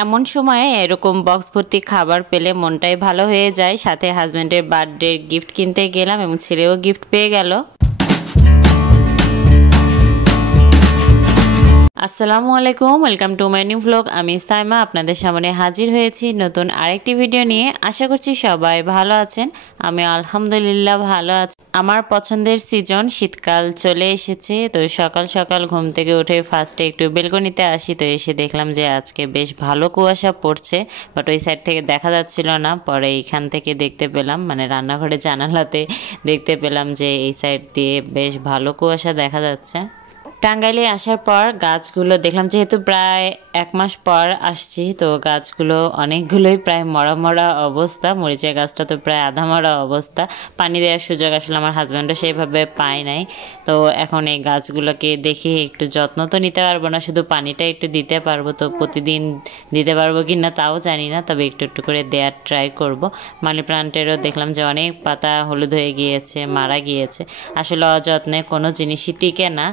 এমন সময়ে এরকম বক্স ভর্তি খাবার পেলে মনটাই ভালো হয়ে যায়। সাথে হাজব্যান্ডের বার্থডে গিফট কিনতে গেলাম এবং ছেলেও গিফট পেয়ে গেল। আসসালামু আলাইকুম, welcome to my new vlog. আমি সাইমা আপনাদের সামনে হাজির হয়েছি নতুন আরেকটি ভিডিও নিয়ে। আশা করছি সবাই ভালো আছেন। আমি আলহামদুলিল্লাহ ভালো আছি। আমার পছন্দের সিজন শীতকাল চলে এসেছে। তো সকাল সকাল ঘুম থেকে উঠে ফার্স্টে একটু বেলকনিতে আসি। তো এসে দেখলাম যে আজকে বেশ ভালো কুয়াশা পড়ছে, বাট ওই সাইড থেকে দেখা যাচ্ছিল না। পরে এইখান থেকে দেখতে পেলাম, মানে রান্নাঘরে জানালাতে দেখতে পেলাম যে এই সাইড দিয়ে বেশ ভালো কুয়াশা দেখা যাচ্ছে। টাঙ্গাইলে আসার পর গাছগুলো দেখলাম, যেহেতু প্রায় 1 মাস পর আসছি, তো গাছগুলো অনেকগুলোই প্রায় মরা মরা অবস্থা। মরিচের গাছটা তো প্রায় আধা মরা অবস্থা। পানি দেওয়ার সুযোগ আসলে আমার হাজব্যান্ডও সেইভাবে পায় নাই। তো এখন এই গাছগুলোকে দেখি একটু যত্ন তো নিতে পারবো না, শুধু পানিটা একটু দিতে পারবো। তো প্রতিদিন দিতে পারবো কি না তাও জানি না, তবে একটু একটু করে দেওয়ার ট্রাই করব। মানি প্লান্টেরও দেখলাম যে অনেক পাতা হলুদ হয়ে গিয়েছে, মারা গিয়েছে। আসলে অযত্নে কোনো জিনিসই টিকে না।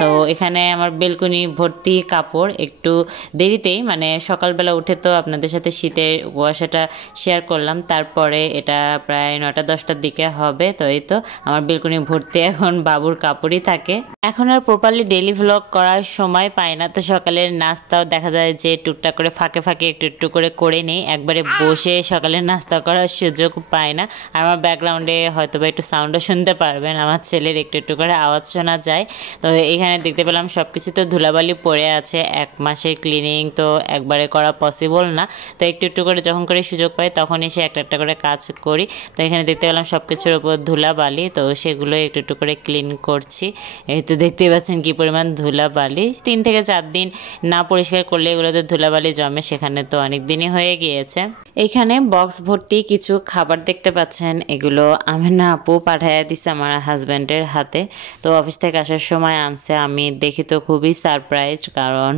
তো এখানে আমার বেলকনি ভর্তি কাপড়। একটু দেরিতেই, মানে সকালবেলা উঠে তো আপনাদের সাথে শীতের কুয়াশাটা শেয়ার করলাম, তারপরে এটা প্রায় 9টা-10টার দিকে হবে। তো এই তো আমার বেলকনি ভর্তি এখন বাবুর কাপড়ই থাকে। এখন আর প্রপারলি ডেইলি ভ্লগ করার সময় পাই না। তো সকালের নাস্তাও দেখা যায় যে টুকটাক করে ফাঁকে ফাঁকে একটু একটু করে নেই, একবারে বসে সকালের নাস্তা করার সুযোগ পাই না। আর আমার ব্যাকগ্রাউন্ডে হয়তো বা একটু সাউন্ডও শুনতে পারবেন, আমার ছেলের একটু একটু করে আওয়াজ শোনা যায়। তো এখানে দেখতে পেলাম সব কিছু তো ধুলাবালি পড়ে আছে। 1 মাসের ক্লিনিং তো একবারে করা পসিবল না। তো একটু একটু করে যখন করে সুযোগ পাই তখন এসে একটা একটা করে কাজ করি। তো এখানে দেখতে পেলাম সব কিছুর উপর ধুলাবালি, তো সেগুলো একটু একটু করে ক্লিন করছি। এই তো দেখতেই পাচ্ছেন কী পরিমাণ ধুলাবালি। 3 থেকে 4 দিন না পরিষ্কার করলে এগুলোতে ধুলাবালি জমে, সেখানে তো অনেক দিনই হয়ে গিয়েছে। এইখানে বক্স ভর্তি কিছু খাবার দেখতে পাচ্ছেন, এগুলো আমেনা আপু পাঠাইয়া দিছে আমার হাজব্যান্ডের হাতে। তো অফিস থেকে আসার সময় আনছে। আমি দেখি তো খুবই সারপ্রাইজড, কারণ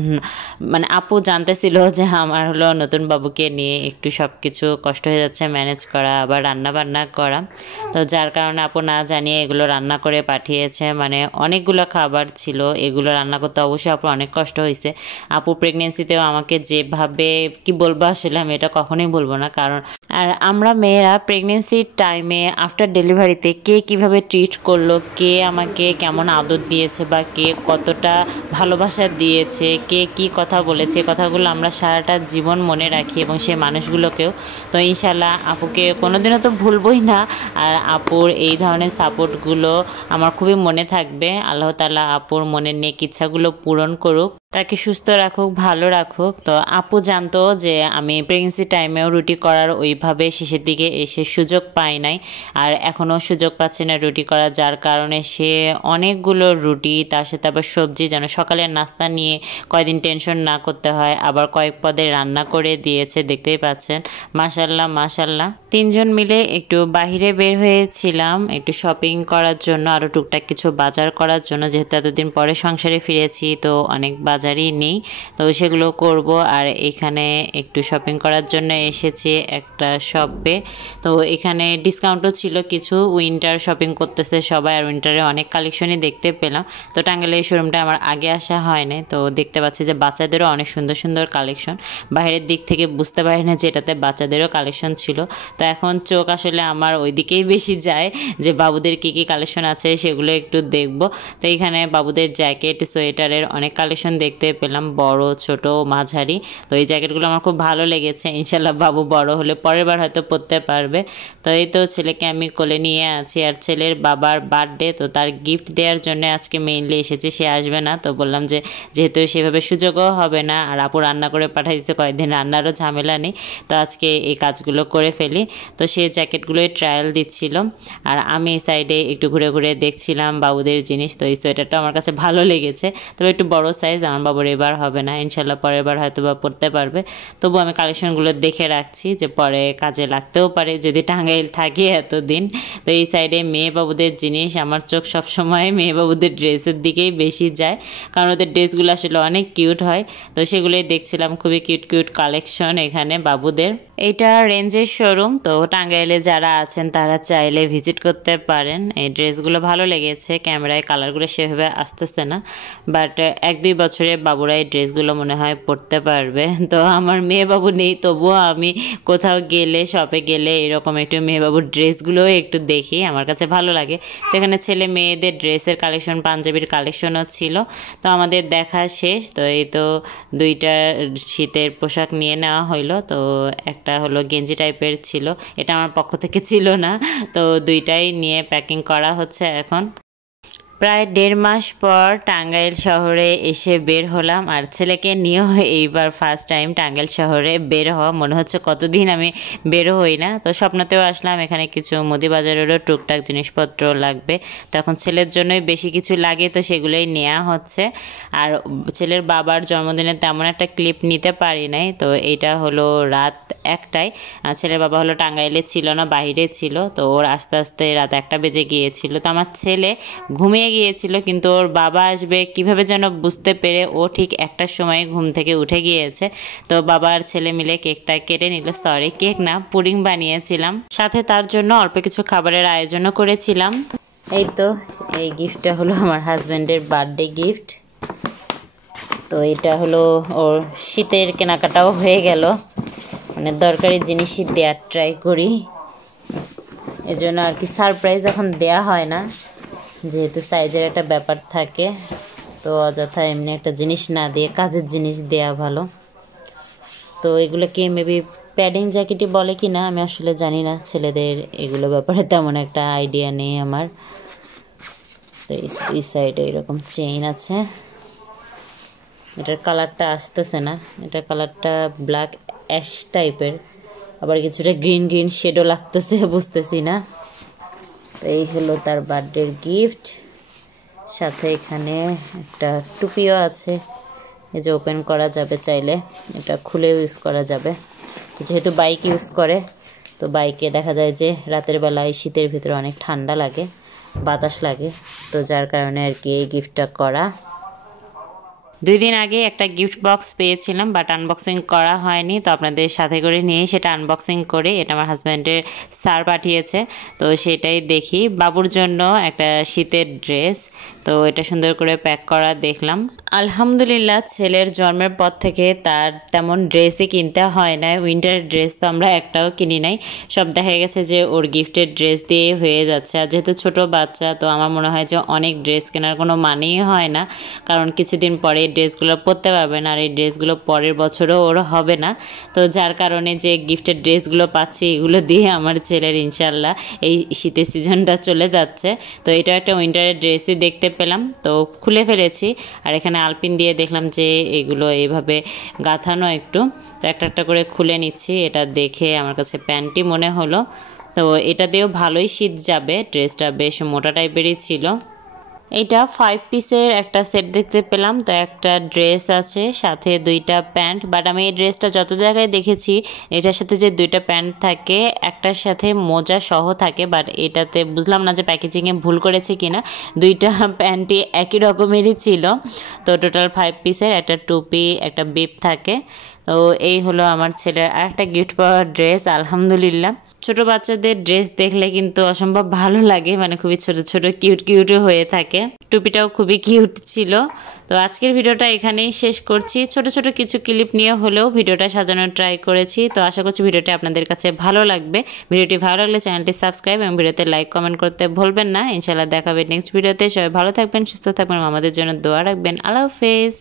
মানে আপু জানতেছিল যে আমার হলো নতুন বাবুকে নিয়ে একটু সব কিছু কষ্ট হয়ে যাচ্ছে ম্যানেজ করা, আবার রান্না বান্না করা। তো যার কারণে আপু না জানিয়ে এগুলো রান্না করে পাঠিয়েছে। মানে অনেকগুলো খাবার ছিল, এগুলো রান্না করতে অবশ্যই আপুর অনেক কষ্ট হয়েছে। আপু প্রেগনেন্সিতেও আমাকে যেভাবে কি বলবো, আসলে আমি এটা কখনোই বলবো না। কারণ আর আমরা মেয়েরা প্রেগনেন্সির টাইমে আফটার ডেলিভারিতে কে কিভাবে ট্রিট করলো, কে আমাকে কেমন আদর দিয়েছে, বা কে কতটা ভালোবাসা দিয়েছে, কে কি কথা বলেছে, কথাগুলো আমরা সারাটা জীবন মনে রাখি, এবং সেই মানুষগুলোকেও। তো ইনশাল্লাহ আপুকে কোনোদিনও তো ভুলবই না। আর আপুর এই ধরনের সাপোর্টগুলো আমার খুবই মনে থাকবে। আল্লাহ তাআলা আপুর মনের নেক ইচ্ছাগুলো পূরণ করুক, তাকে সুস্থ রাখুক, ভালো রাখুক। তো আপু জানতো যে আমি প্রেগনেন্সি টাইমেও রুটি করার ওইভাবে শেষের দিকে এসে সুযোগ পাই নাই, আর এখনও সুযোগ পাচ্ছে না রুটি করার, যার কারণে সে অনেকগুলো রুটি, তার সাথে আবার সবজি, যেন সকালের নাস্তা নিয়ে কয়দিন টেনশন না করতে হয়, আবার কয়েক পদে রান্না করে দিয়েছে। দেখতেই পাচ্ছেন, মাশাল্লাহ মাশাল্লাহ। 3 জন মিলে একটু বাহিরে বের হয়েছিলাম একটু শপিং করার জন্য, আরও টুকটাক কিছু বাজার করার জন্য। যেহেতু এতদিন পরে সংসারে ফিরেছি, তো অনেক বাজারই নেই, তো সেগুলো করব। আর এখানে একটু শপিং করার জন্য এসেছি একটা শপে। তো এখানে ডিসকাউন্টও ছিল কিছু, উইন্টার শপিং করতেছে সবাই, আর উইন্টারে অনেক কালেকশনই দেখতে পেলাম। তো টাঙ্গাইলের এই শোরুমটা আমার আগে আসা হয় না, তো দেখতে পাচ্ছি যে বাচ্চাদেরও অনেক সুন্দর সুন্দর কালেকশন। বাইরের দিক থেকে বুঝতে পারি না যে এটাতে বাচ্চাদেরও কালেকশন ছিল। তো এখন চোখ আসলে আমার ওই দিকেই বেশি যায়, যে বাবুদের কী কী কালেকশন আছে সেগুলো একটু দেখব। তো এখানে বাবুদের জ্যাকেট, সোয়েটারের অনেক কালেকশন দেখতে পেলাম, বড় ছোট মাঝারি। তো এই জ্যাকেটগুলো আমার খুব ভালো লেগেছে। ইনশাল্লাহ বাবু বড় হলে পরের বার হয়তো পরতে পারবে। তো এই তো ছেলেকে আমি কোলে নিয়ে আছি, আর ছেলের বাবার বার্থডে, তো তার গিফট দেওয়ার জন্য আজকে মেইনলি এসেছি। সে আসবে না, তো বললাম যে যেহেতু সেভাবে সুযোগও হবে না, আর আপু রান্না করে পাঠাইছে, কয়েকদিন রান্নারও ঝামেলা নেই, তো আজকে এই কাজগুলো করে ফেলি। তো সে জ্যাকেটগুলোই ট্রায়াল দিচ্ছিল, আর আমি এই সাইডে একটু ঘুরে ঘুরে দেখছিলাম বাবুদের জিনিস। তো এই সোয়েটারটা আমার কাছে ভালো লেগেছে, তবে একটু বড় সাইজ, আমার বাবুর এবার হবে না, ইনশাল্লাহ পরের বার হয়তো বা পড়তে পারবে। তবু আমি কালেকশনগুলো দেখে রাখছি, যে পরে কাজে লাগতেও পারে যদি টাঙ্গাইল থাকি এতদিন। তো এই সাইডে মেয়ে বাবুদের জিনিস, আমার চোখ সবসময় মেয়ে বাবুদের ড্রেসের দিকেই বেশি যায়, কারণ ওদের ড্রেসগুলো আসলে অনেক কিউট হয়। তো সেগুলোই দেখছিলাম, খুবই কিউট কিউট কালেকশন এখানে বাবুদের। এটা রেঞ্জের শোরুম, তো টাঙ্গাইলে যারা আছেন তারা চাইলে ভিজিট করতে পারেন। এই ড্রেসগুলো ভালো লেগেছে, ক্যামেরায় কালারগুলো সেভাবে আসতেছে না, বাট 1-2 বছরে বছরের বাবুরা এই ড্রেসগুলো মনে হয় পরতে পারবে। তো আমার মেয়ে বাবু নেই, তবুও আমি কোথাও গেলে শপে গেলে এরকম একটু মেয়ে বাবুর ড্রেসগুলোও একটু দেখি, আমার কাছে ভালো লাগে। তো এখানে ছেলে মেয়েদের ড্রেসের কালেকশন, পাঞ্জাবির কালেকশনও ছিল। তো আমাদের দেখা শেষ। তো এই তো দুইটা শীতের পোশাক নিয়ে নেওয়া হইলো। তো একটা হলো গেঞ্জি টাইপের ছিল, এটা আমার পক্ষ থেকে ছিল না। তো দুইটাই নিয়ে প্যাকিং করা হচ্ছে এখন। প্রায় 1.5 মাস পর টাঙ্গাইল শহরে এসে বের হলাম, আর ছেলেকে নিয়েও এইবার ফার্স্ট টাইম টাঙ্গাইল শহরে বের হওয়া। মনে হচ্ছে কতদিন আমি বের হই না। তো স্বপ্নতেও আসলাম, এখানে কিছু মুদি বাজারেরও টুকটাক জিনিসপত্র লাগবে। তখন ছেলের জন্যই বেশি কিছু লাগে, তো সেগুলোই নেওয়া হচ্ছে। আর ছেলের বাবার জন্মদিনের তেমন একটা ক্লিপ নিতে পারি নাই। তো এইটা হলো রাত 1টায়। ছেলের বাবা হলো টাঙ্গাইলে ছিল না, বাইরে ছিল। তো ওর আস্তে আস্তে রাত 1টা বেজে গিয়েছিল। তো আমার ছেলে ঘুমিয়ে গিয়েছিল, কিন্তু ওর বাবা আসবে কিভাবে যেন বুঝতে পেরে ও ঠিক 1টার সময় ঘুম থেকে উঠে গিয়েছে। তো বাবা আর ছেলে মিলে কেকটা কেটে নিল। সরি, কেক না, পুডিং বানিয়েছিলাম। সাথে তার জন্য অল্প কিছু খাবারের আয়োজনও করেছিলাম। এই তো এই গিফটটা হলো আমার হাজব্যান্ডের বার্থডে গিফট। তো এটা হলো ওর শীতের কেনাকাটাও হয়ে গেল, মানে দরকারি জিনিসই দেওয়ার ট্রাই করি। এজন্য আর কি সারপ্রাইজ এখন দেয়া হয় না, যেহেতু সাইজের একটা ব্যাপার থাকে। তো অযথা এমনি একটা জিনিস না দিয়ে কাজের জিনিস দেয়া ভালো। তো এগুলোকে মেবি প্যাডিং জ্যাকেটই বলে কি না আমি আসলে জানি না, ছেলেদের এগুলো ব্যাপারে তেমন একটা আইডিয়া নেই আমার। তো এই সাইডে এরকম চেইন আছে। এটার কালারটা আসতেছে না, এটার কালারটা ব্ল্যাক অ্যাশ টাইপের, আবার কিছুটা গ্রিন গ্রিন শেডও লাগতেছে, বুঝতেছি না। তো এই হলো তার বার্থডের গিফট। সাথে এখানে একটা টুপিও আছে, এই যে ওপেন করা যাবে চাইলে, এটা খুলে ইউজ করা যাবে। তো যেহেতু বাইক ইউজ করে, তো বাইকে দেখা যায় যে রাতের বেলায় শীতের ভিতরে অনেক ঠান্ডা লাগে, বাতাস লাগে। তো যার কারণে আর কি এই গিফটটা করা। 2 দিন আগে একটা গিফট বক্স পেয়েছিলাম, বাট আনবক্সিং করা হয়নি। তো আপনাদের সাথে করে নিয়ে সেটা আনবক্সিং করে, এটা আমার হাজব্যান্ডের স্যার পাঠিয়েছে। তো সেটাই দেখি। বাবুর জন্য একটা শীতের ড্রেস, তো এটা সুন্দর করে প্যাক করা দেখলাম। আলহামদুলিল্লাহ, ছেলের জন্মের পর থেকে তার তেমন ড্রেসই কিনতে হয় না। উইন্টার ড্রেস তো আমরা একটাও কিনি নাই, সব দেখা গেছে যে ওর গিফটের ড্রেস দিয়ে হয়ে যাচ্ছে। আর যেহেতু ছোট বাচ্চা, তো আমার মনে হয় যে অনেক ড্রেস কেনার কোনো মানেই হয় না, কারণ কিছুদিন পরে এই ড্রেসগুলো পরতে পারবে না, আর এই ড্রেসগুলো পরের বছরও ওর হবে না। তো যার কারণে যে গিফটের ড্রেসগুলো পাচ্ছি, এগুলো দিয়ে আমার ছেলের ইনশাল্লাহ এই শীতের সিজনটা চলে যাচ্ছে। তো এটা একটা উইন্টারের ড্রেসই দেখতে পেলাম, তো খুলে ফেলেছি। আর এখানে আলপিন দিয়ে দেখলাম যে এগুলো এইভাবে গাঁথানো একটু, তো একটা একটা করে খুলে নিচ্ছি। এটা দেখে আমার কাছে প্যান্টই মনে হলো। তো এটা দিয়েও ভালোই শীত যাবে, ড্রেসটা বেশ মোটা টাইপেরই ছিল। এইটা 5 পিসের একটা সেট দেখতে পেলাম। তো একটা ড্রেস আছে, সাথে 2টা প্যান্ট। বাট আমি এই ড্রেসটা যত জায়গায় দেখেছি, এটার সাথে যে 2টা প্যান্ট থাকে, একটার সাথে মোজা সহ থাকে। বাট এটাতে বুঝলাম না যে প্যাকেজিংয়ে ভুল করেছে কিনা, 2টা প্যান্টই একই রকমেরই ছিল। তো টোটাল 5 পিসের একটা টুপি, একটা বিপ থাকে। তো এই হলো আমার ছেলের আরেকটা গিফট পাওয়ার ড্রেস। আলহামদুলিল্লাহ, ছোট বাচ্চাদের ড্রেস দেখলে কিন্তু অসম্ভব ভালো লাগে, মানে খুবই ছোট ছোট কিউট কিউটও হয়ে থাকে। টুপিটাও খুবই কিউট ছিল। তো আজকের ভিডিওটা এখানেই শেষ করছি। ছোট ছোট কিছু ক্লিপ নিয়ে হলেও ভিডিওটা সাজানোর ট্রাই করেছি। তো আশা করছি ভিডিওটি আপনাদের কাছে ভালো লাগবে। ভিডিওটি ভালো লাগলে চ্যানেলটি সাবস্ক্রাইব এবং ভিডিওতে লাইক কমেন্ট করতে ভুলবেন না। ইনশাআল্লাহ দেখা হবে নেক্সট ভিডিওতে। সবাই ভালো থাকবেন, সুস্থ থাকবেন, আমাদের জন্য দোয়া রাখবেন। আল্লাহ হাফেজ।